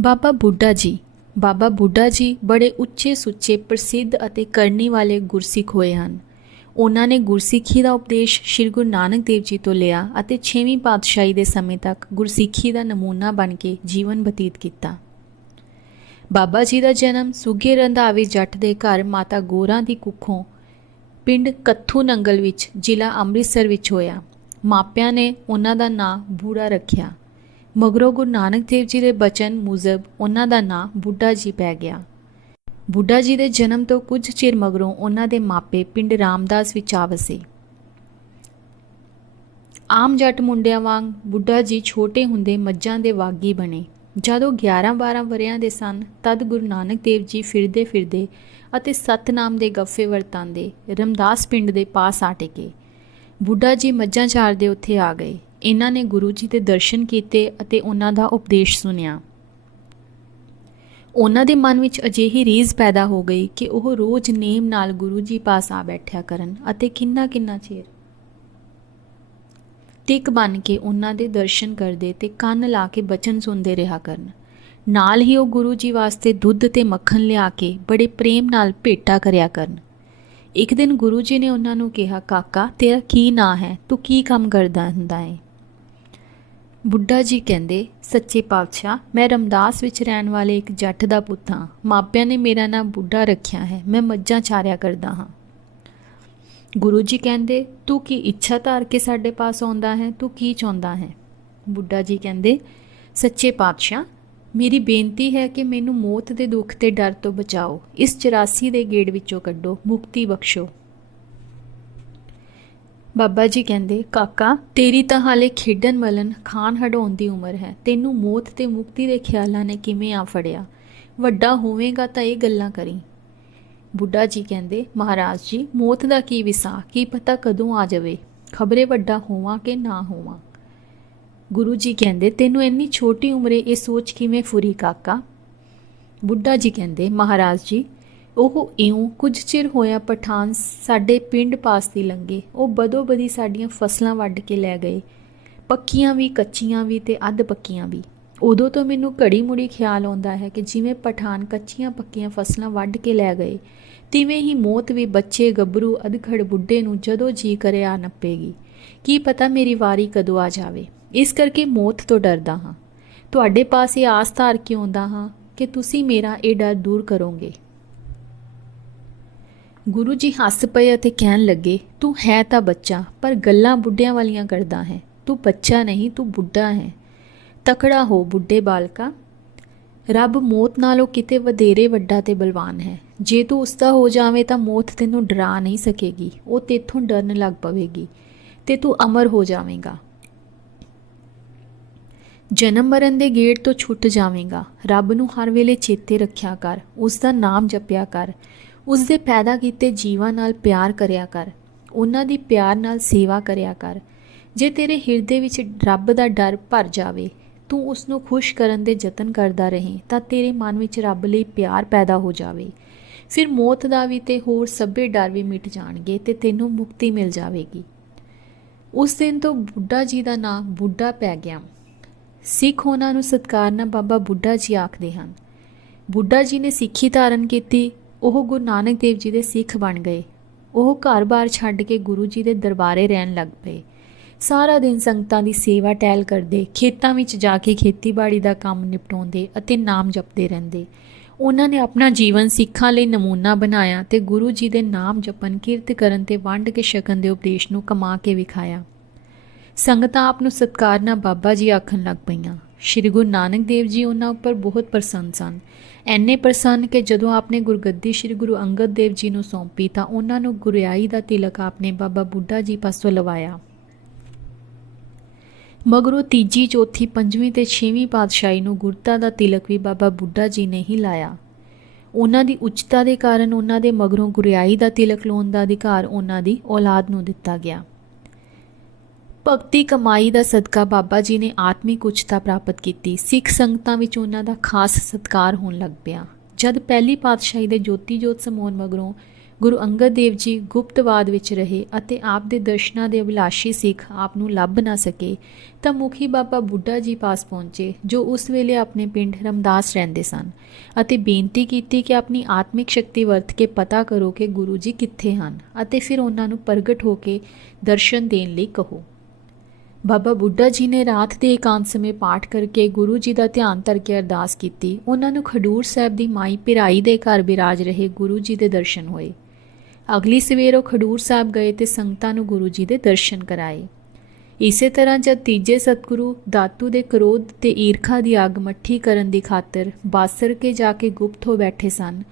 ਬਾਬਾ ਬੁੱਢਾ ਜੀ। ਬਾਬਾ ਬੁੱਢਾ ਜੀ ਬੜੇ ਉੱਚੇ ਸੁੱਚੇ ਪ੍ਰਸਿੱਧ ਅਤੇ ਕਰਨੀ ਵਾਲੇ ਗੁਰਸਿੱਖ ਹੋਏ ਹਨ। ਉਹਨਾਂ ਨੇ ਗੁਰਸਿੱਖੀ ਦਾ ਉਪਦੇਸ਼ ਸ੍ਰੀ ਗੁਰੂ ਨਾਨਕ ਦੇਵ ਜੀ ਤੋਂ ਲਿਆ ਅਤੇ 6ਵੀਂ ਪਾਤਸ਼ਾਹੀ ਦੇ ਸਮੇਂ ਤੱਕ ਗੁਰਸਿੱਖੀ ਦਾ ਨਮੂਨਾ ਬਣ ਕੇ ਜੀਵਨ ਬਤੀਤ ਕੀਤਾ। ਬਾਬਾ ਜੀ ਦਾ ਜਨਮ ਸੁਗੇ ਰੰਧਾਵੇ ਜੱਟ ਦੇ ਘਰ ਮਾਤਾ ਗੋਰਾ ਦੀ ਕੁੱਖੋਂ ਪਿੰਡ ਕੱਥੂ ਨੰਗਲ ਵਿੱਚ ਜ਼ਿਲ੍ਹਾ ਅੰਮ੍ਰਿਤਸਰ ਵਿੱਚ ਹੋਇਆ। ਮਾਪਿਆਂ ਨੇ ਉਹਨਾਂ ਦਾ ਨਾਂ ਬੂੜਾ ਰੱਖਿਆ। ਮਗਰੋਂ ਗੁਰੂ ਨਾਨਕ ਦੇਵ ਜੀ ਦੇ ਬਚਨ ਮੁਜਬ ਉਹਨਾਂ ਦਾ ਨਾਂ ਬੁੱਢਾ ਜੀ ਪੈ ਗਿਆ। ਬੁੱਢਾ ਜੀ ਦੇ ਜਨਮ ਤੋਂ ਕੁਝ ਚਿਰ ਮਗਰੋਂ ਉਹਨਾਂ ਦੇ ਮਾਪੇ ਪਿੰਡ ਰਾਮਦਾਸ ਵਿੱਚ ਆ ਵਸੇ ਆਮ ਜੱਟ ਮੁੰਡਿਆਂ ਵਾਂਗ ਬੁੱਢਾ ਜੀ ਛੋਟੇ ਹੁੰਦੇ ਮੱਝਾਂ ਦੇ ਵਾਗੀ ਬਣੇ। ਜਦੋਂ 11-12 ਵਰਿਆਂ ਦੇ ਸਨ, ਤਦ ਗੁਰੂ ਨਾਨਕ ਦੇਵ ਜੀ ਫਿਰਦੇ ਫਿਰਦੇ ਅਤੇ ਸਤਨਾਮ ਦੇ ਗੱਫੇ ਵਰਤਾਂਦੇ ਰਮਦਾਸ ਪਿੰਡ ਦੇ ਪਾਸ ਆ ਟਿਕੇ। ਬੁੱਢਾ ਜੀ ਮੱਝਾਂ ਚਾਰਦੇ ਉੱਥੇ ਆ ਗਏ। ਇਹਨਾਂ ਨੇ ਗੁਰੂ ਜੀ ਦੇ ਦਰਸ਼ਨ ਕੀਤੇ ਅਤੇ ਉਹਨਾਂ ਦਾ ਉਪਦੇਸ਼ ਸੁਨਿਆ। ਉਹਨਾਂ ਦੇ ਮਨ ਵਿੱਚ ਅਜਿਹੀ ਰੀਜ਼ ਪੈਦਾ ਹੋ ਗਈ ਕਿ ਉਹ ਰੋਜ਼ ਨੇਮ ਨਾਲ ਗੁਰੂ ਜੀ ਪਾਸ ਆ ਬੈਠਿਆ ਕਰਨ ਅਤੇ ਕਿੰਨਾ ਕਿੰਨਾ ਚਿਰ। ਟਿਕ ਬਨ ਕੇ ਉਹਨਾਂ ਦੇ ਦਰਸ਼ਨ ਕਰਦੇ ਤੇ ਕੰਨ ਲਾ ਕੇ ਬਚਨ ਸੁਣਦੇ ਰਿਹਾ ਕਰਨ। ਨਾਲ ਹੀ ਉਹ ਗੁਰੂ ਜੀ ਵਾਸਤੇ ਦੁੱਧ ਤੇ ਮੱਖਣ ਲਿਆ ਕੇ ਬੜੇ ਪ੍ਰੇਮ ਨਾਲ ਭੇਟਾ ਕਰਿਆ ਕਰਨ। ਇੱਕ ਦਿਨ ਗੁਰੂ ਜੀ ਨੇ ਉਹਨਾਂ ਨੂੰ ਕਿਹਾ, ਕਾਕਾ, ਤੇਰਾ ਕੀ ਨਾਂ ਹੈ? ਤੂੰ ਕੀ ਕੰਮ ਕਰਦਾ ਹੁੰਦਾ ਹੈ ਬੁੱਢਾ ਜੀ ਕਹਿੰਦੇ, ਸੱਚੇ ਪਾਤਸ਼ਾਹ, ਮੈਂ ਰਮਦਾਸ ਵਿੱਚ ਰਹਿਣ ਵਾਲੇ ਇੱਕ ਜੱਟ ਦਾ ਪੁੱਤ ਹਾਂ। ਮਾਪਿਆਂ ਨੇ ਮੇਰਾ ਨਾਮ ਬੁੱਢਾ ਰੱਖਿਆ ਹੈ। ਮੈਂ ਮੱਝਾਂ ਚਾਰਿਆ ਕਰਦਾ ਹਾਂ। ਗੁਰੂ ਜੀ ਕਹਿੰਦੇ, ਤੂੰ ਕੀ ਇੱਛਾ ਧਾਰ ਕੇ ਸਾਡੇ ਪਾਸ ਆਉਂਦਾ ਹੈ? ਤੂੰ ਕੀ ਚਾਹੁੰਦਾ ਹੈ? ਬੁੱਢਾ ਜੀ ਕਹਿੰਦੇ, ਸੱਚੇ ਪਾਤਸ਼ਾਹ, ਮੇਰੀ ਬੇਨਤੀ ਹੈ ਕਿ ਮੈਨੂੰ ਮੌਤ ਦੇ ਦੁੱਖ ਤੇ ਡਰ ਤੋਂ ਬਚਾਓ। ਇਸ 84 ਦੇ ਗੇੜ ਵਿੱਚੋਂ ਕੱਢੋ, ਮੁਕਤੀ ਬਖਸ਼ੋ। ਬਾਬਾ ਜੀ ਕਹਿੰਦੇ, ਕਾਕਾ, ਤੇਰੀ ਤਾਂ ਹਾਲੇ ਖੇਡਣ ਮਲਨ ਖਾਨ ਹਟਾਉਣ ਦੀ ਉਮਰ ਹੈ। ਤੈਨੂੰ ਮੌਤ ਤੇ ਮੁਕਤੀ ਦੇ ਖਿਆਲਾਂ ਨੇ ਕਿਵੇਂ ਆ ਫੜਿਆ? ਵੱਡਾ ਹੋਵੇਂਗਾ ਤਾਂ ਇਹ ਗੱਲਾਂ ਕਰੀ। ਬੁੱਢਾ ਜੀ ਕਹਿੰਦੇ, ਮਹਾਰਾਜ ਜੀ, ਮੌਤ ਦਾ ਕੀ ਵਿਸਾ ਕੀ ਪਤਾ ਕਦੋਂ ਆ ਜਾਵੇ? ਖਬਰੇ ਵੱਡਾ ਹੋਵਾਂ ਕਿ ਨਾ ਹੋਵਾਂ? ਗੁਰੂ ਜੀ ਕਹਿੰਦੇ, ਤੈਨੂੰ ਇੰਨੀ ਛੋਟੀ ਉਮਰੇ ਇਹ ਸੋਚ ਕਿਵੇਂ ਫੁਰੀ, ਕਾਕਾ? ਬੁੱਢਾ ਜੀ ਕਹਿੰਦੇ, ਮਹਾਰਾਜ ਜੀ ਉਹ ਇਉਂ ਕੁਝ ਚਿਰ ਹੋਇਆ ਪਠਾਨ ਸਾਡੇ ਪਿੰਡ ਪਾਸ ਦੀ ਲੰਗੇ ਉਹ ਬਦੋ ਬਦੀ ਸਾਡੀਆਂ ਫਸਲਾਂ ਵੱਢ ਕੇ ਲੈ ਗਏ। ਪੱਕੀਆਂ ਵੀ, ਕੱਚੀਆਂ ਵੀ ਤੇ ਅੱਧ ਪੱਕੀਆਂ ਵੀ। ਉਦੋਂ ਤੋਂ ਮੈਨੂੰ ਘੜੀ ਮੁੜੀ ਖਿਆਲ ਆਉਂਦਾ ਹੈ ਕਿ ਜਿਵੇਂ ਪਠਾਨ ਕੱਚੀਆਂ ਪੱਕੀਆਂ ਫਸਲਾਂ ਵੱਢ ਕੇ ਲੈ ਗਏ, ਤਿਵੇਂ ਹੀ ਮੌਤ ਵੀ ਬੱਚੇ, ਗੱਭਰੂ, ਅਧਖੜ ਬੁੱਢੇ ਨੂੰ ਜਦੋਂ ਜੀ ਕਰੇ ਆ ਨੱਪੇਗੀ। ਕੀ ਪਤਾ ਮੇਰੀ ਵਾਰੀ ਕਦੋਂ ਆ ਜਾਵੇ। ਇਸ ਕਰਕੇ ਮੌਤ ਤੋਂ ਡਰਦਾ ਹਾਂ। ਤੁਹਾਡੇ ਪਾਸ ਇਹ ਆਸ ਧਾਰ ਕੇ ਆਉਂਦਾ ਹਾਂ ਕਿ ਤੁਸੀਂ ਮੇਰਾ ਇਹ ਡਰ ਦੂਰ ਕਰੋਗੇ? ਗੁਰੂ ਜੀ ਹੱਸ ਪਏ ਅਤੇ ਕਹਿਣ ਲੱਗੇ, ਤੂੰ ਹੈ ਤਾਂ ਬੱਚਾ, ਪਰ ਗੱਲਾਂ ਬੁੱਢਿਆਂ ਵਾਲੀਆਂ ਕਰਦਾ ਹੈ। ਤੂੰ ਬੱਚਾ ਨਹੀਂ, ਤੂੰ ਬੁੱਢਾ ਹੈ। ਤਕੜਾ ਹੋ ਬੁੱਢੇ ਬਾਲਕਾ। ਰੱਬ ਮੌਤ ਨਾਲੋਂ ਕਿਤੇ ਵਧੇਰੇ ਵੱਡਾ ਤੇ ਬਲਵਾਨ ਹੈ। ਜੇ ਤੂੰ ਉਸ ਦਾ ਹੋ ਜਾਵੇਂ ਤਾਂ ਮੌਤ ਤੈਨੂੰ ਡਰਾ ਨਹੀਂ ਸਕੇਗੀ। ਉਹ ਤੇਥੋਂ ਡਰਨ ਲੱਗ ਪਵੇਗੀ ਤੇ ਤੂੰ ਅਮਰ ਹੋ ਜਾਵੇਂਗਾ। ਜਨਮ ਮਰਨ ਦੇ ਗੇੜ ਤੋਂ ਛੁੱਟ ਜਾਵੇਂਗਾ। ਰੱਬ ਨੂੰ ਹਰ ਵੇਲੇ ਚੇਤੇ ਰੱਖਿਆ ਕਰ। ਉਸ ਦਾ ਨਾਮ ਜਪਿਆ ਕਰ। ਉਸ ਦੇ ਪੈਦਾ ਕੀਤੇ ਜੀਵਾਂ ਨਾਲ ਪਿਆਰ ਕਰਿਆ ਕਰ, ਉਹਨਾਂ ਦੀ ਪਿਆਰ ਨਾਲ ਸੇਵਾ ਕਰਿਆ ਕਰ। ਜੇ ਤੇਰੇ ਹਿਰਦੇ ਵਿੱਚ ਰੱਬ ਦਾ ਡਰ ਭਰ ਜਾਵੇ, ਤੂੰ ਉਸ ਨੂੰ ਖੁਸ਼ ਕਰਨ ਦੇ ਯਤਨ ਕਰਦਾ ਰਹੇ, ਤਾਂ ਤੇਰੇ ਮਨ ਵਿੱਚ ਰੱਬ ਲਈ ਪਿਆਰ ਪੈਦਾ ਹੋ ਜਾਵੇ। ਫਿਰ ਮੌਤ ਦਾ ਵੀ ਤੇ ਹੋਰ ਸਭੇ ਡਰ ਵੀ ਮਿਟ ਜਾਣਗੇ ਤੇ ਤੈਨੂੰ ਮੁਕਤੀ ਮਿਲ ਜਾਵੇਗੀ। ਉਸ ਦਿਨ ਤੋਂ ਬੁੱਢਾ ਜੀ ਦਾ ਨਾਮ ਬੁੱਢਾ ਪੈ ਗਿਆ। ਸਿੱਖ ਉਹਨਾਂ ਨੂੰ ਸਤਕਾਰ ਨਾਲ ਬਾਬਾ ਬੁੱਢਾ ਜੀ ਆਖਦੇ ਹਨ। ਬੁੱਢਾ ਜੀ ਨੇ ਸਿੱਖੀ ਧਾਰਨ ਕੀਤੀ ਉਹ ਗੁਰੂ ਨਾਨਕ ਦੇਵ ਜੀ ਦੇ ਸਿੱਖ ਬਣ ਗਏ। ਉਹ ਘਰ-ਬਾਰ ਛੱਡ ਕੇ ਗੁਰੂ ਜੀ ਦੇ ਦਰਬਾਰੇ ਰਹਿਣ ਲੱਗ ਪਏ। ਸਾਰਾ ਦਿਨ ਸੰਗਤਾਂ ਦੀ ਸੇਵਾ ਟਹਿਲ ਕਰਦੇ, ਖੇਤਾਂ ਵਿੱਚ ਜਾ ਕੇ ਖੇਤੀਬਾੜੀ ਦਾ ਕੰਮ ਨਿਪਟਾਉਂਦੇ ਅਤੇ ਨਾਮ ਜਪਦੇ ਰਹਿੰਦੇ। ਉਹਨਾਂ ਨੇ ਆਪਣਾ ਜੀਵਨ ਸਿੱਖਾਂ ਲਈ ਨਮੂਨਾ ਬਣਾਇਆ ਤੇ ਗੁਰੂ ਜੀ ਦੇ ਨਾਮ ਜਪਨ ਕੀਰਤ ਕਰਨ ਤੇ ਵੰਡ ਕੇ ਛਕਣ ਦੇ ਉਪਦੇਸ਼ ਨੂੰ ਕਮਾ ਕੇ ਵਿਖਾਇਆ। ਸੰਗਤਾਂ ਆਪ ਨੂੰ ਸਤਕਾਰ ਨਾਲ ਬਾਬਾ ਜੀ ਆਖਣ ਲੱਗ ਪਈਆਂ। ਸ਼੍ਰੀ ਗੁਰੂ ਨਾਨਕ ਦੇਵ ਜੀ ਉਹਨਾਂ ਉੱਪਰ ਬਹੁਤ ਪ੍ਰਸੰਨ ਸਨ। ਐਨੇ ਪ੍ਰਸੰਨ ਕਿ ਜਦੋਂ ਆਪਨੇ ਗੁਰਗੱਦੀ ਸ਼੍ਰੀ ਗੁਰੂ ਅੰਗਦ ਦੇਵ ਜੀ ਨੂੰ ਸੌਂਪੀ ਤਾਂ ਉਹਨਾਂ ਨੂੰ ਗੁਰਿਆਈ ਦਾ ਤਿਲਕ ਆਪਨੇ ਬਾਬਾ ਬੁੱਢਾ ਜੀ ਪਾਸੋਂ ਲਵਾਇਆ। ਮਗਰੋਂ ਤੀਜੀ, ਚੌਥੀ, ਪੰਜਵੀਂ ਤੇ ਛੇਵੀਂ ਪਾਤਸ਼ਾਹੀ ਨੂੰ ਗੁਰਤਾ ਦਾ ਤਿਲਕ ਵੀ ਬਾਬਾ ਬੁੱਢਾ ਜੀ ਨੇ ਹੀ ਲਾਇਆ। ਉਹਨਾਂ ਦੀ ਉੱਚਤਾ ਦੇ ਕਾਰਨ ਉਹਨਾਂ ਦੇ ਮਗਰੋਂ ਗੁਰਿਆਈ ਦਾ ਤਿਲਕ ਲਾਉਣ ਦਾ ਅਧਿਕਾਰ ਉਹਨਾਂ ਦੀ ਔਲਾਦ ਨੂੰ ਦਿੱਤਾ ਗਿਆ। ਭਗਤੀ ਕਮਾਈ ਦਾ ਸਦਕਾ ਬਾਬਾ ਜੀ ਨੇ ਆਤਮਿਕ ਉੱਚਤਾ ਪ੍ਰਾਪਤ ਕੀਤੀ। ਸਿੱਖ ਸੰਗਤਾਂ ਵਿੱਚ ਉਹਨਾਂ ਦਾ ਖਾਸ ਸਤਕਾਰ ਹੋਣ ਲੱਗ ਪਿਆ। ਜਦ ਪਹਿਲੀ ਪਾਤਸ਼ਾਹੀ ਦੇ ਜੋਤੀ ਜੋਤ ਸਮੋਨ ਮਗਰੋਂ ਗੁਰੂ ਅੰਗਦ ਦੇਵ ਜੀ ਗੁਪਤਵਾਦ ਵਿੱਚ ਰਹੇ ਅਤੇ ਆਪ ਦੇ ਦਰਸ਼ਨਾਂ ਦੇ ਅਭਿਲਾਸ਼ੀ ਸਿੱਖ ਆਪ ਨੂੰ ਲੱਭ ਨਾ ਸਕੇ, ਤਾਂ ਮੁਖੀ ਬਾਬਾ ਬੁੱਢਾ ਜੀ ਪਾਸ ਪਹੁੰਚੇ, ਜੋ ਉਸ ਵੇਲੇ ਆਪਣੇ ਪਿੰਡ ਰਮਦਾਸ ਰਹਿੰਦੇ ਸਨ ਅਤੇ ਬੇਨਤੀ ਕੀਤੀ ਕਿ ਆਪਣੀ ਆਤਮਿਕ ਸ਼ਕਤੀ ਵਰਤ ਕੇ ਪਤਾ ਕਰੋ ਕਿ ਗੁਰੂ ਜੀ ਕਿੱਥੇ ਹਨ ਅਤੇ ਫਿਰ ਉਹਨਾਂ ਨੂੰ ਪ੍ਰਗਟ ਹੋ ਕੇ ਦਰਸ਼ਨ ਦੇਣ ਲਈ ਕਹੋ। ਬਾਬਾ ਬੁੱਢਾ ਜੀ ਨੇ ਰਾਤ ਦੇ ਇਕਾਂਤ ਸਮੇਂ ਪਾਠ ਕਰਕੇ ਗੁਰੂ ਜੀ ਦਾ ਧਿਆਨ ਧਰ ਕੇ ਅਰਦਾਸ ਕੀਤੀ। ਉਹਨਾਂ ਨੂੰ ਖਡੂਰ ਸਾਹਿਬ ਦੀ ਮਾਈ ਪਿਰਾਈ ਦੇ ਘਰ ਬਿਰਾਜ ਰਹੇ ਗੁਰੂ ਜੀ ਦੇ ਦਰਸ਼ਨ ਹੋਏ। ਅਗਲੀ ਸਵੇਰ ਉਹ ਖਡੂਰ ਸਾਹਿਬ ਗਏ ਤੇ ਸੰਗਤਾਂ ਨੂੰ ਗੁਰੂ ਜੀ ਦੇ ਦਰਸ਼ਨ ਕਰਾਏ। ਇਸੇ ਤਰ੍ਹਾਂ ਜਦ ਤੀਜੇ ਸਤਿਗੁਰੂ ਦਾਤੂ ਦੇ ਕਰੋਧ ਤੇ ਈਰਖਾ ਦੀ ਅੱਗ ਮੱਠੀ ਕਰਨ ਦੀ ਖਾਤਰ ਬਾਸਰ ਕੇ ਜਾ ਕੇ ਗੁਪਤ ਹੋ ਬੈਠੇ ਸਨ,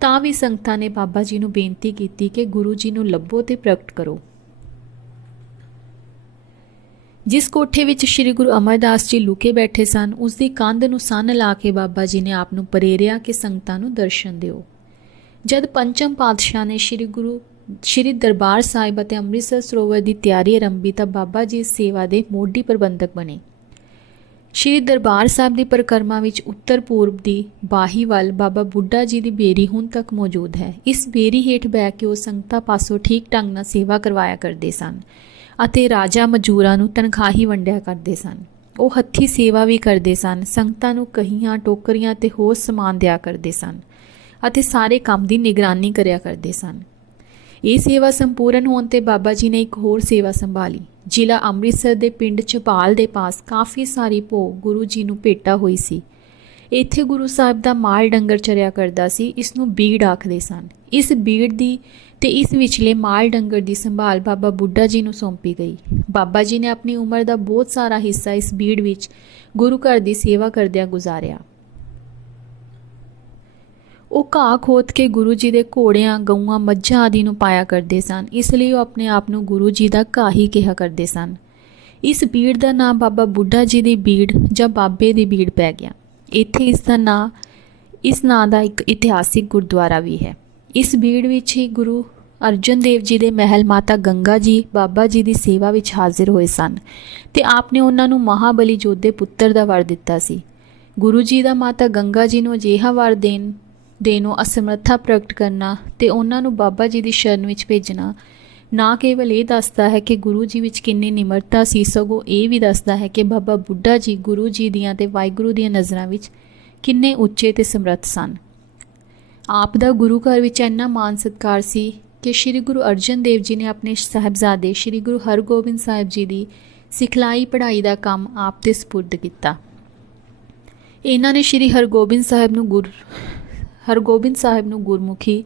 ਤਾਂ ਵੀ ਸੰਗਤਾਂ ਨੇ ਬਾਬਾ ਜੀ ਨੂੰ ਬੇਨਤੀ ਕੀਤੀ ਕਿ ਗੁਰੂ ਜੀ ਨੂੰ ਲੱਭੋ ਤੇ ਪ੍ਰਗਟ ਕਰੋ। ਜਿਸ ਕੋਠੇ ਵਿੱਚ ਸ੍ਰੀ ਗੁਰੂ ਅਮਰਦਾਸ ਜੀ ਲੁਕੇ ਬੈਠੇ ਸਨ, ਉਸ ਦੀ ਕੰਧ ਨੂੰ ਸੰਨ ਲਾ ਕੇ ਬਾਬਾ ਜੀ ਨੇ ਆਪ ਨੂੰ ਪ੍ਰੇਰਿਆ ਕਿ ਸੰਗਤਾਂ ਨੂੰ ਦਰਸ਼ਨ ਦਿਓ। ਜਦ ਪੰਚਮ ਪਾਤਸ਼ਾਹ ਨੇ ਸ੍ਰੀ ਗੁਰੂ, ਸ੍ਰੀ ਦਰਬਾਰ ਸਾਹਿਬ ਅਤੇ ਅੰਮ੍ਰਿਤਸਰ ਸਰੋਵਰ ਦੀ ਤਿਆਰੀ ਆਰੰਭੀ ਤਾਂ ਬਾਬਾ ਜੀ ਇਸ ਸੇਵਾ ਦੇ ਮੋਢੀ ਪ੍ਰਬੰਧਕ ਬਣੇ। ਸ੍ਰੀ ਦਰਬਾਰ ਸਾਹਿਬ ਦੀ ਪਰਿਕਰਮਾ ਵਿੱਚ ਉੱਤਰ ਪੂਰਬ ਦੀ ਬਾਹੀ ਵੱਲ ਬਾਬਾ ਬੁੱਢਾ ਜੀ ਦੀ ਬੇਰੀ ਹੁਣ ਤੱਕ ਮੌਜੂਦ ਹੈ। ਇਸ ਬੇਰੀ ਹੇਠ ਬੈ ਕੇ ਉਹ ਸੰਗਤਾਂ ਪਾਸੋਂ ਠੀਕ ਢੰਗ ਨਾਲ ਸੇਵਾ ਕਰਵਾਇਆ ਕਰਦੇ ਸਨ। ਅਤੇ ਰਾਜਾ ਮਜੂਰਾਂ ਨੂੰ ਤਨਖਾਹੀ ਵੰਡਿਆ ਕਰਦੇ ਸਨ। ਉਹ ਹੱਥੀ ਸੇਵਾ ਵੀ ਕਰਦੇ ਸਨ, ਸੰਗਤਾਂ ਨੂੰ ਕਹੀਆਂ, ਟੋਕਰੀਆਂ ਤੇ ਹੋਰ ਸਮਾਨ ਦਿਆ ਕਰਦੇ ਸਨ ਅਤੇ ਸਾਰੇ ਕੰਮ ਦੀ ਨਿਗਰਾਨੀ ਕਰਿਆ ਕਰਦੇ ਸਨ। ਇਹ ਸੇਵਾ ਸੰਪੂਰਨ ਹੋਣ ਤੇ ਬਾਬਾ ਜੀ ਨੇ ਇੱਕ ਹੋਰ ਸੇਵਾ ਸੰਭਾਲੀ। ਜ਼ਿਲ੍ਹਾ ਅੰਮ੍ਰਿਤਸਰ ਦੇ ਪਿੰਡ ਚਪਾਲ ਦੇ ਪਾਸ ਕਾਫੀ ਸਾਰੀ ਭੋਗ ਗੁਰੂ ਜੀ ਨੂੰ ਭੇਟਾ ਹੋਈ ਸੀ। ਇੱਥੇ ਗੁਰੂ ਸਾਹਿਬ ਦਾ ਮਾਲ ਡੰਗਰ ਚਰਿਆ ਕਰਦਾ ਸੀ, ਇਸ ਨੂੰ ਬੀੜ ਆਖਦੇ ਸਨ। ਇਸ ਬੀੜ ਦੀ ਤੇ ਇਸ ਵਿਚਲੇ ਮਾਲ ਡੰਗਰ ਦੀ ਸੰਭਾਲ ਬਾਬਾ ਬੁੱਢਾ ਜੀ ਨੂੰ ਸੌਂਪੀ ਗਈ। ਬਾਬਾ ਜੀ ਨੇ ਆਪਣੀ ਉਮਰ ਦਾ ਬਹੁਤ ਸਾਰਾ ਹਿੱਸਾ ਇਸ ਬੀੜ ਵਿੱਚ ਗੁਰੂ ਘਰ ਦੀ ਸੇਵਾ ਕਰਦਿਆਂ ਗੁਜ਼ਾਰਿਆ। ਉਹ ਘਾਹ ਖੋਦ ਕੇ ਗੁਰੂ ਜੀ ਦੇ ਘੋੜਿਆਂ, ਗਊਆਂ, ਮੱਝਾਂ ਆਦਿ ਨੂੰ ਪਾਇਆ ਕਰਦੇ ਸਨ। ਇਸ ਲਈ ਉਹ ਆਪਣੇ ਆਪ ਨੂੰ ਗੁਰੂ ਜੀ ਦਾ ਘਾਹ ਹੀ ਕਿਹਾ ਕਰਦੇ ਸਨ। ਇਸ ਬੀੜ ਦਾ ਨਾਮ ਬਾਬਾ ਬੁੱਢਾ ਜੀ ਦੀ ਬੀੜ ਜਾਂ ਬਾਬੇ ਦੀ ਬੀੜ ਪੈ ਗਿਆ। ਇੱਥੇ ਇਸ ਦਾ ਨਾਂ, ਇਸ ਨਾਂ ਦਾ ਇੱਕ ਇਤਿਹਾਸਿਕ ਗੁਰਦੁਆਰਾ ਵੀ ਹੈ। ਇਸ ਬੀੜ ਵਿੱਚ ਹੀ ਗੁਰੂ ਅਰਜਨ ਦੇਵ ਜੀ ਦੇ ਮਹਿਲ ਮਾਤਾ ਗੰਗਾ ਜੀ, ਬਾਬਾ ਜੀ ਦੀ ਸੇਵਾ ਵਿੱਚ ਹਾਜ਼ਰ ਹੋਏ ਸਨ ਤੇ ਆਪ ਨੇ ਉਹਨਾਂ ਨੂੰ ਮਹਾਬਲੀ ਜੋਧੇ ਪੁੱਤਰ ਦਾ ਵਰ ਦਿੱਤਾ ਸੀ। ਗੁਰੂ ਜੀ ਦਾ ਮਾਤਾ ਗੰਗਾ ਜੀ ਨੂੰ ਅਜਿਹਾ ਵਰ ਦੇਣ, ਦੇਣੋਂ ਅਸਮਰੱਥਾ ਪ੍ਰਗਟ ਕਰਨਾ ਤੇ ਉਹਨਾਂ ਨੂੰ ਬਾਬਾ ਜੀ ਦੀ ਸ਼ਰਨ ਵਿੱਚ ਭੇਜਣਾ ਨਾ ਕੇਵਲ ਇਹ ਦੱਸਦਾ ਹੈ ਕਿ ਗੁਰੂ ਜੀ ਵਿੱਚ ਕਿੰਨੀ ਨਿਮਰਤਾ ਸੀ, ਸਗੋਂ ਇਹ ਵੀ ਦੱਸਦਾ ਹੈ ਕਿ ਬਾਬਾ ਬੁੱਢਾ ਜੀ ਗੁਰੂ ਜੀ ਦੀਆਂ ਤੇ ਵਾਹਿਗੁਰੂ ਦੀਆਂ ਨਜ਼ਰਾਂ ਵਿੱਚ ਕਿੰਨੇ ਉੱਚੇ ਤੇ ਸਮਰੱਥ ਸਨ। ਆਪ ਦਾ ਗੁਰੂ ਘਰ ਵਿੱਚ ਇੰਨਾ ਮਾਨ ਸਤਕਾਰ ਸੀ ਕਿ ਸ੍ਰੀ ਗੁਰੂ ਅਰਜਨ ਦੇਵ ਜੀ ਨੇ ਆਪਣੇ ਸਾਹਿਬਜ਼ਾਦੇ ਸ੍ਰੀ ਗੁਰੂ ਹਰਗੋਬਿੰਦ ਸਾਹਿਬ ਜੀ ਦੀ ਸਿਖਲਾਈ ਪੜ੍ਹਾਈ ਦਾ ਕੰਮ ਆਪ ਤੇ ਸਪੁਰਦ ਕੀਤਾ। ਇਹਨਾਂ ਨੇ ਸ੍ਰੀ ਹਰਗੋਬਿੰਦ ਸਾਹਿਬ ਨੂੰ ਗੁਰ, ਹਰਗੋਬਿੰਦ ਸਾਹਿਬ ਨੂੰ ਗੁਰਮੁਖੀ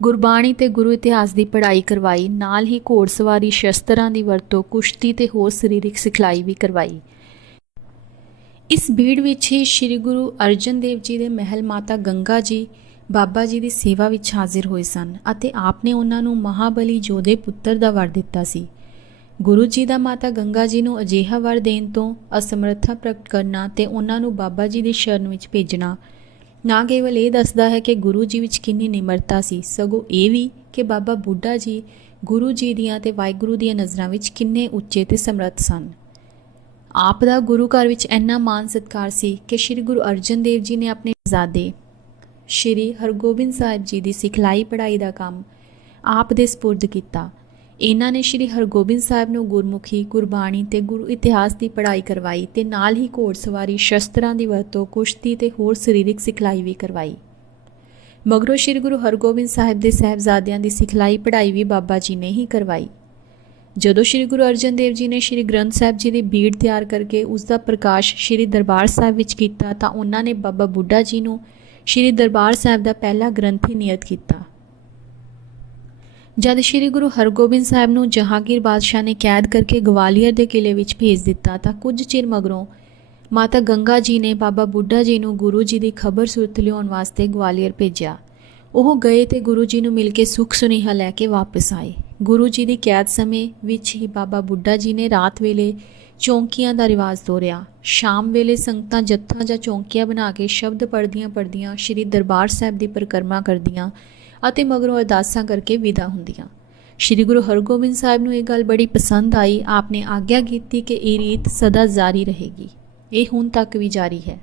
ਗੁਰਬਾਣੀ ਤੇ ਗੁਰੂ ਇਤਿਹਾਸ ਦੀ ਪੜ੍ਹਾਈ ਕਰਵਾਈ, ਨਾਲ ਹੀ ਘੋੜਸਵਾਰੀ ਸ਼ਸਤਰਾਂ ਦੀ ਵਰਤੋਂ, ਕੁਸ਼ਤੀ ਤੇ ਹੋਰ ਸਰੀਰਕ ਸਿਖਲਾਈ ਵੀ ਕਰਵਾਈ। ਇਸ ਬੀੜ ਵਿੱਚ ਹੀ ਸ੍ਰੀ ਗੁਰੂ ਅਰਜਨ ਦੇਵ ਜੀ ਦੇ ਮਹਿਲ ਮਾਤਾ ਗੰਗਾ ਜੀ, ਬਾਬਾ ਜੀ ਦੀ ਸੇਵਾ ਵਿੱਚ ਹਾਜ਼ਰ ਹੋਏ ਸਨ ਅਤੇ ਆਪ ਨੇ ਉਹਨਾਂ ਨੂੰ ਮਹਾਬਲੀ ਜੋਧੇ ਪੁੱਤਰ ਦਾ ਵਰ ਦਿੱਤਾ ਸੀ। ਗੁਰੂ ਜੀ ਦਾ ਮਾਤਾ ਗੰਗਾ ਜੀ ਨੂੰ ਅਜਿਹਾ ਵਰ ਦੇਣ ਤੋਂ ਅਸਮਰੱਥਾ ਪ੍ਰਗਟ ਕਰਨਾ ਤੇ ਉਹਨਾਂ ਨੂੰ ਬਾਬਾ ਜੀ ਦੀ ਸ਼ਰਨ ਵਿੱਚ ਭੇਜਣਾ ਨਾ ਕੇਵਲ ਇਹ ਦੱਸਦਾ ਹੈ ਕਿ ਗੁਰੂ ਜੀ ਵਿੱਚ ਕਿੰਨੀ ਨਿਮਰਤਾ ਸੀ, ਸਗੋਂ ਇਹ ਵੀ ਕਿ ਬਾਬਾ ਬੁੱਢਾ ਜੀ ਗੁਰੂ ਜੀ ਦੀਆਂ ਤੇ ਵਾਹਿਗੁਰੂ ਦੀਆਂ ਨਜ਼ਰਾਂ ਵਿੱਚ ਕਿੰਨੇ ਉੱਚੇ ਤੇ ਸਮਰੱਥ ਸਨ। ਆਪ ਦਾ ਗੁਰੂ ਘਰ ਵਿੱਚ ਇੰਨਾ ਮਾਨ ਸਤਕਾਰ ਸੀ ਕਿ ਸ੍ਰੀ ਗੁਰੂ ਅਰਜਨ ਦੇਵ ਜੀ ਨੇ ਆਪਣੇ ਜ਼ਾਦੇ ਸ਼੍ਰੀ ਹਰਗੋਬਿੰਦ ਸਾਹਿਬ ਜੀ ਦੀ ਸਿਖਲਾਈ ਪੜ੍ਹਾਈ ਦਾ ਕੰਮ ਆਪ ਦੇ ਸਪੁਰਦ ਕੀਤਾ। ਇਹਨਾਂ ਨੇ ਸ਼੍ਰੀ ਹਰਗੋਬਿੰਦ ਸਾਹਿਬ ਨੂੰ ਗੁਰਮੁਖੀ, ਗੁਰਬਾਣੀ ਤੇ ਗੁਰੂ ਇਤਿਹਾਸ ਦੀ ਪੜ੍ਹਾਈ ਕਰਵਾਈ ਤੇ ਨਾਲ ਹੀ ਘੋੜਸਵਾਰੀ ਸ਼ਸਤਰਾਂ ਦੀ ਵਰਤੋਂ, ਕੁਸ਼ਤੀ ਤੇ ਹੋਰ ਸਰੀਰਕ ਸਿਖਲਾਈ ਵੀ ਕਰਵਾਈ। ਮਗਰੋਂ ਸ਼੍ਰੀ ਗੁਰੂ ਹਰਗੋਬਿੰਦ ਸਾਹਿਬ ਦੇ ਸਹਿਬਜ਼ਾਦਿਆਂ ਦੀ ਸਿਖਲਾਈ ਪੜ੍ਹਾਈ ਵੀ ਬਾਬਾ ਜੀ ਨੇ ਹੀ ਕਰਵਾਈ। ਜਦੋਂ ਸ਼੍ਰੀ ਗੁਰੂ ਅਰਜਨ ਦੇਵ ਜੀ ਨੇ ਸ਼੍ਰੀ ਗ੍ਰੰਥ ਸਾਹਿਬ ਜੀ ਦੀ ਬੀੜ ਤਿਆਰ ਕਰਕੇ ਉਸ ਦਾ ਪ੍ਰਕਾਸ਼ ਸ਼੍ਰੀ ਦਰਬਾਰ ਸਾਹਿਬ ਵਿੱਚ ਕੀਤਾ ਤਾਂ ਉਹਨਾਂ ਨੇ ਬਾਬਾ ਬੁੱਢਾ ਜੀ ਨੂੰ ਸ਼੍ਰੀ ਦਰਬਾਰ ਸਾਹਿਬ ਦਾ ਪਹਿਲਾ ਗ੍ਰੰਥੀ ਨਿਯਤ ਕੀਤਾ। ਜਦ ਸ਼੍ਰੀ ਗੁਰੂ ਹਰਗੋਬਿੰਦ ਸਾਹਿਬ ਨੂੰ ਜਹਾਂਗੀਰ ਬਾਦਸ਼ਾਹ ਨੇ ਕੈਦ ਕਰਕੇ ਗਵਾਲੀਅਰ ਦੇ ਕਿਲੇ ਵਿੱਚ ਭੇਜ ਦਿੱਤਾ ਤਾਂ ਕੁਝ ਚਿਰ ਮਗਰੋਂ ਮਾਤਾ ਗੰਗਾ ਜੀ ਨੇ ਬਾਬਾ ਬੁੱਢਾ ਜੀ ਨੂੰ ਗੁਰੂ ਜੀ ਦੀ ਖਬਰ ਸੁਰਤ ਲਿਆਉਣ ਵਾਸਤੇ ਗਵਾਲੀਅਰ ਭੇਜਿਆ। ਉਹ ਗਏ ਤੇ ਗੁਰੂ ਜੀ ਨੂੰ ਮਿਲ ਕੇ ਸੁਖ ਸੁਨੇਹਾ ਲੈ ਕੇ ਵਾਪਸ ਆਏ। ਗੁਰੂ ਜੀ ਦੀ ਕੈਦ ਸਮੇਂ ਵਿੱਚ ਹੀ ਬਾਬਾ ਬੁੱਢਾ ਜੀ ਨੇ ਰਾਤ ਵੇਲੇ ਚੌਂਕੀਆਂ ਦਾ ਰਿਵਾਜ ਤੋਰਿਆ। ਸ਼ਾਮ ਵੇਲੇ ਸੰਗਤਾਂ ਜੱਥਾਂ ਜਾਂ ਚੌਂਕੀਆਂ ਬਣਾ ਕੇ ਸ਼ਬਦ ਪੜ੍ਹਦੀਆਂ ਪੜ੍ਹਦੀਆਂ ਸ਼੍ਰੀ ਦਰਬਾਰ ਸਾਹਿਬ ਦੀ ਪਰਿਕਰਮਾ ਕਰਦੀਆਂ ਅਤੇ ਮਗਰੋਂ ਅਰਦਾਸਾਂ ਕਰਕੇ ਵਿਦਾ ਹੁੰਦੀਆਂ। ਸ਼੍ਰੀ ਗੁਰੂ ਹਰਗੋਬਿੰਦ ਸਾਹਿਬ ਨੂੰ ਇਹ ਗੱਲ ਬੜੀ ਪਸੰਦ ਆਈ। ਆਪਨੇ ਆਗਿਆ ਕੀਤੀ ਕਿ ਇਹ ਰੀਤ ਸਦਾ ਜਾਰੀ ਰਹੇਗੀ। ਇਹ ਹੁਣ ਤੱਕ ਵੀ ਜਾਰੀ ਹੈ।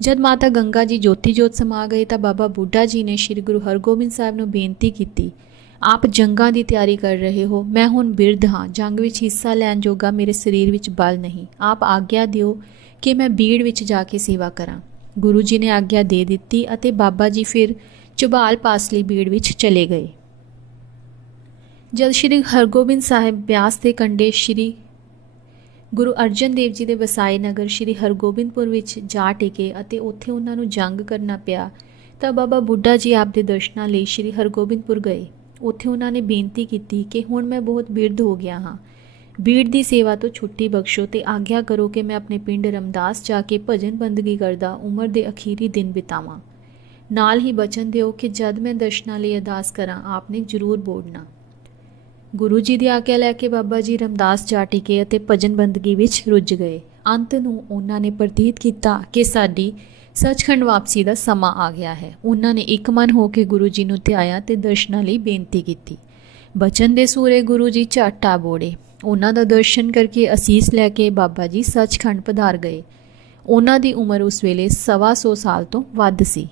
ਜਦ ਮਾਤਾ ਗੰਗਾ ਜੀ ਜੋਤੀ ਜੋਤ ਸਮਾ ਗਏ ਤਾਂ ਬਾਬਾ ਬੁੱਢਾ ਜੀ ਨੇ ਸ੍ਰੀ ਗੁਰੂ ਹਰਗੋਬਿੰਦ ਸਾਹਿਬ ਨੂੰ ਬੇਨਤੀ ਕੀਤੀ, ਆਪ ਜੰਗਾਂ ਦੀ ਤਿਆਰੀ ਕਰ ਰਹੇ ਹੋ। ਮੈਂ ਹੁਣ ਬਿਰਧ ਹਾਂ। ਜੰਗ ਵਿੱਚ ਹਿੱਸਾ ਲੈਣ ਜੋਗਾ ਮੇਰੇ ਸਰੀਰ ਵਿੱਚ ਬਲ ਨਹੀਂ। ਆਪ ਆਗਿਆ ਦਿਓ ਕਿ ਮੈਂ ਬੀੜ ਵਿੱਚ ਜਾ ਕੇ ਸੇਵਾ ਕਰਾਂ। ਗੁਰੂ ਜੀ ਨੇ ਆਗਿਆ ਦੇ ਦਿੱਤੀ ਅਤੇ ਬਾਬਾ ਜੀ ਫਿਰ ਚੁਬਾਲ ਪਾਸਲੀ ਬੀੜ ਵਿੱਚ ਚਲੇ ਗਏ। ਜਦ ਸ਼੍ਰੀ ਹਰਗੋਬਿੰਦ ਸਾਹਿਬ ਬਿਆਸ ਦੇ ਕੰਢੇ ਸ਼੍ਰੀ ਗੁਰੂ ਅਰਜਨ ਦੇਵ ਜੀ ਦੇ ਵਸਾਏ ਨਗਰ ਸ਼੍ਰੀ ਹਰਗੋਬਿੰਦਪੁਰ ਵਿੱਚ ਜਾ ਟਿਕੇ ਅਤੇ ਉੱਥੇ ਉਹਨਾਂ ਨੂੰ ਜੰਗ ਕਰਨਾ ਪਿਆ, ਤਾਂ ਬਾਬਾ ਬੁੱਢਾ ਜੀ ਆਪ ਦੇ ਦਰਸ਼ਨਾਂ ਲਈ ਸ਼੍ਰੀ ਹਰਗੋਬਿੰਦਪੁਰ ਗਏ। ਉੱਥੇ ਉਹਨਾਂ ਨੇ ਬੇਨਤੀ ਕੀਤੀ ਕਿ ਹੁਣ ਮੈਂ ਬਹੁਤ ਬਿਰਧ ਹੋ ਗਿਆ ਹਾਂ। ਬੀੜ ਦੀ ਸੇਵਾ ਤੋਂ ਛੁੱਟੀ ਬਖਸ਼ੋ ਤੇ ਆਗਿਆ ਕਰੋ ਕਿ ਮੈਂ ਆਪਣੇ ਪਿੰਡ ਰਮਦਾਸ ਜਾ ਕੇ ਭਜਨ ਬੰਦਗੀ ਕਰਦਾ ਉਮਰ ਦੇ ਅਖੀਰੀ ਦਿਨ ਬਿਤਾਵਾਂ। ਨਾਲ ਹੀ ਬਚਨ ਦਿਓ ਕਿ ਜਦ ਮੈਂ ਦਰਸ਼ਨਾਂ ਲਈ ਅਰਦਾਸ ਕਰਾਂ, ਆਪਨੇ ਜ਼ਰੂਰ ਬੋੜਨਾ। ਗੁਰੂ ਜੀ ਦੀ ਆਗਿਆ ਲੈ ਕੇ ਬਾਬਾ ਜੀ ਰਮਦਾਸ ਜਾ ਟਿਕੇ ਅਤੇ ਭਜਨ ਬੰਦਗੀ ਵਿੱਚ ਰੁੱਝ ਗਏ। ਅੰਤ ਨੂੰ ਉਹਨਾਂ ਨੇ ਪ੍ਰਤੀਤ ਕੀਤਾ ਕਿ ਸਾਡੀ ਸੱਚਖੰਡ ਵਾਪਸੀ ਦਾ ਸਮਾਂ ਆ ਗਿਆ ਹੈ। ਉਹਨਾਂ ਨੇ ਇੱਕ ਮਨ ਹੋ ਕੇ ਗੁਰੂ ਜੀ ਨੂੰ ਧਿਆਇਆ ਤੇ ਦਰਸ਼ਨਾਂ ਲਈ ਬੇਨਤੀ ਕੀਤੀ। ਬਚਨ ਦੇ ਸੂਰੇ ਗੁਰੂ ਜੀ ਝਾਟਾ ਬੋੜੇ। ਉਹਨਾਂ ਦਾ ਦਰਸ਼ਨ ਕਰਕੇ ਅਸੀਸ ਲੈ ਕੇ ਬਾਬਾ ਜੀ ਸੱਚਖੰਡ ਪਧਾਰ ਗਏ। ਉਹਨਾਂ ਦੀ ਉਮਰ ਉਸ ਵੇਲੇ ਸਵਾ ਸੌ ਸਾਲ ਤੋਂ ਵੱਧ ਸੀ।